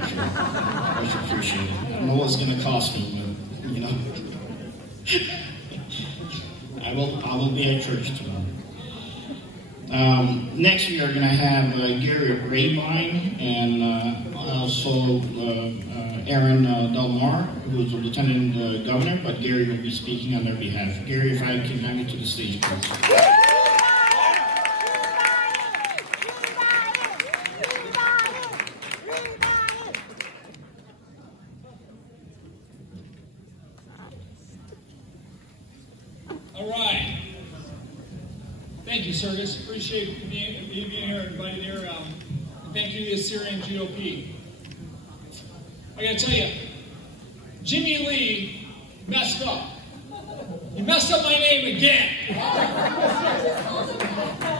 actually. Much appreciated. I don't know what it's going to cost me, but, you know. I will be at church tomorrow. Next we are going to have Gary Rabine and also Aaron Delmar, who is the Lieutenant Governor, but Gary will be speaking on their behalf. Gary, if I can hand you to the stage, please. All right. Thank you, Skokies. Appreciate being here, everybody here. And thank you to the Assyrian GOP. I got to tell you, Jimmy Lee messed up. He messed up my name again.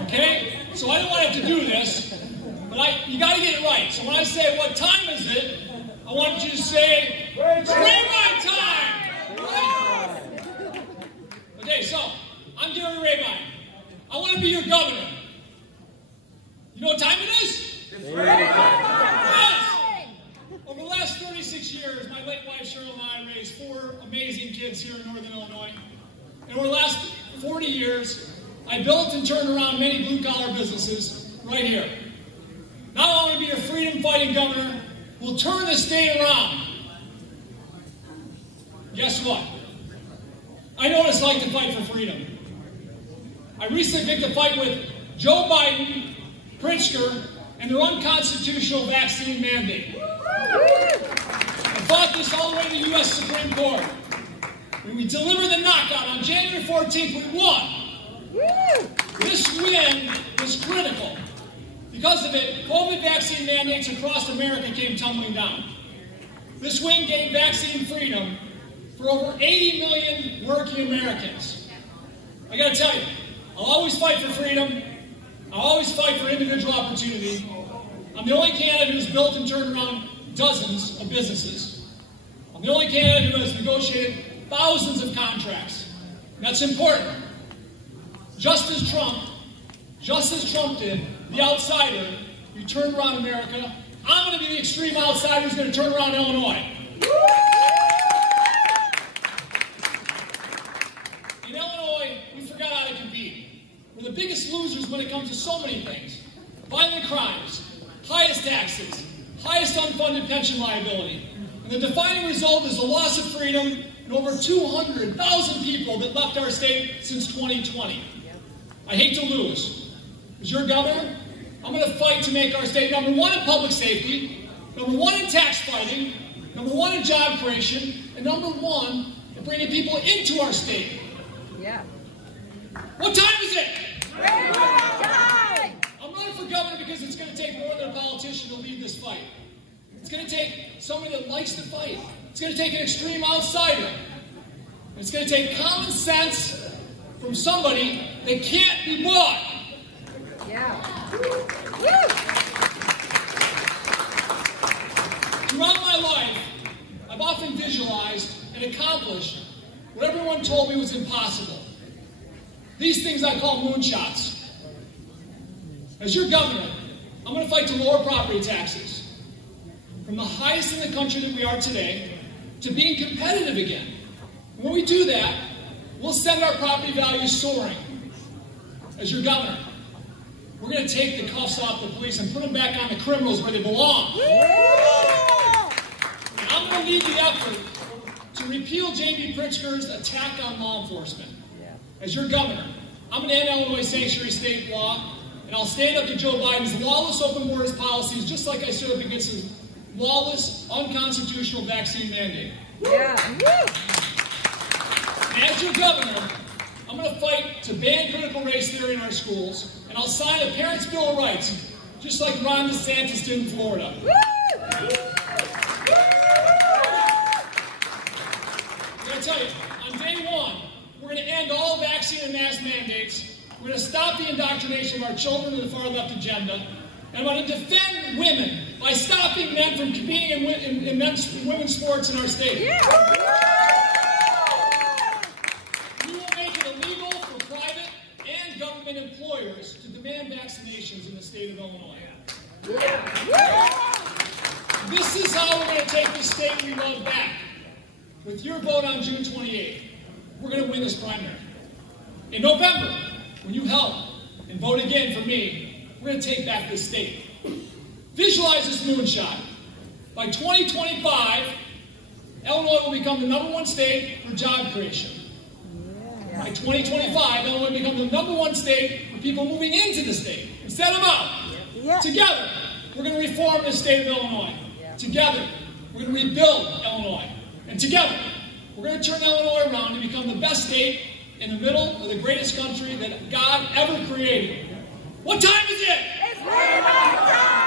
Okay? So I don't want to have to do this, but you got to get it right. So when I say, what time is it? I want you to say, it's Rabine time! Okay, so I'm Gary Rabine. I want to be your governor. You know what time it is? It's Rabine! Yes! Over the last 36 years, my late wife Cheryl and I raised 4 amazing kids here in Northern Illinois. And over the last 40 years, I built and turned around many blue-collar businesses right here. Now I want to be a freedom-fighting governor who will turn this state around. Guess what? I know what it's like to fight for freedom. I recently picked a fight with Joe Biden, Pritzker, and their unconstitutional vaccine mandate. I fought this all the way to the U.S. Supreme Court. When we delivered the knockout on January 14th, we won. This win was critical. Because of it, COVID vaccine mandates across America came tumbling down. This win gave vaccine freedom for over 80 million working Americans. I got to tell you, I'll always fight for freedom. I'll always fight for individual opportunity. I'm the only candidate who's built and turned around dozens of businesses. I'm the only candidate who has negotiated thousands of contracts. And that's important. Just as Trump did, the outsider, who turned around America, I'm going to be the extreme outsider who's going to turn around Illinois. In Illinois, we forgot how to compete. We're the biggest losers when it comes to so many things. Violent crimes, highest taxes, highest unfunded pension liability. And the defining result is the loss of freedom and over 200,000 people that left our state since 2020. I hate to lose. As your governor, I'm going to fight to make our state #1 in public safety, #1 in tax fighting, #1 in job creation, and #1 in bringing people into our state. Yeah. What time is it? Time! I'm running for governor because it's going to take more than a politician to lead this fight. It's going to take somebody that likes to fight. It's going to take an extreme outsider. It's going to take common sense from somebody that can't be bought. Yeah. Throughout my life, I've often visualized and accomplished what everyone told me was impossible. These things I call moonshots. As your governor, I'm going to fight to lower property taxes from the highest in the country that we are today to being competitive again. And when we do that, we'll send our property values soaring. As your governor, we're going to take the cuffs off the police and put them back on the criminals where they belong. And I'm going to lead the effort to repeal J.B. Pritzker's attack on law enforcement. As your governor, I'm going to end Illinois sanctuary state law, and I'll stand up to Joe Biden's lawless open borders policies, just like I stood up against his lawless, unconstitutional vaccine mandate. Yeah. And as your governor, I'm going to fight to ban critical race theory in our schools, and I'll sign a Parents' Bill of Rights, just like Ron DeSantis did in Florida. I gotta tell you, on day one, we're going to end all vaccine and mask mandates. We're going to stop the indoctrination of our children to the far left agenda. And I'm going to defend women by stopping men from competing in men's and women's sports in our state. Yeah. We will make it illegal for private and government employers to demand vaccinations in the state of Illinois. Yeah. This is how we're going to take this state we love back. With your vote on June 28th, we're going to win this primary. In November, when you help and vote again for me, we're going to take back this state. Visualize this moonshot. By 2025, Illinois will become the #1 state for job creation. Yeah. By 2025, Illinois will become the #1 state for people moving into the state instead of out. Yeah. Together, we're going to reform the state of Illinois. Yeah. Together, we're going to rebuild Illinois. And together, we're going to turn Illinois around to become the best state in the middle of the greatest country that God ever created. What time is it? It's freedom time!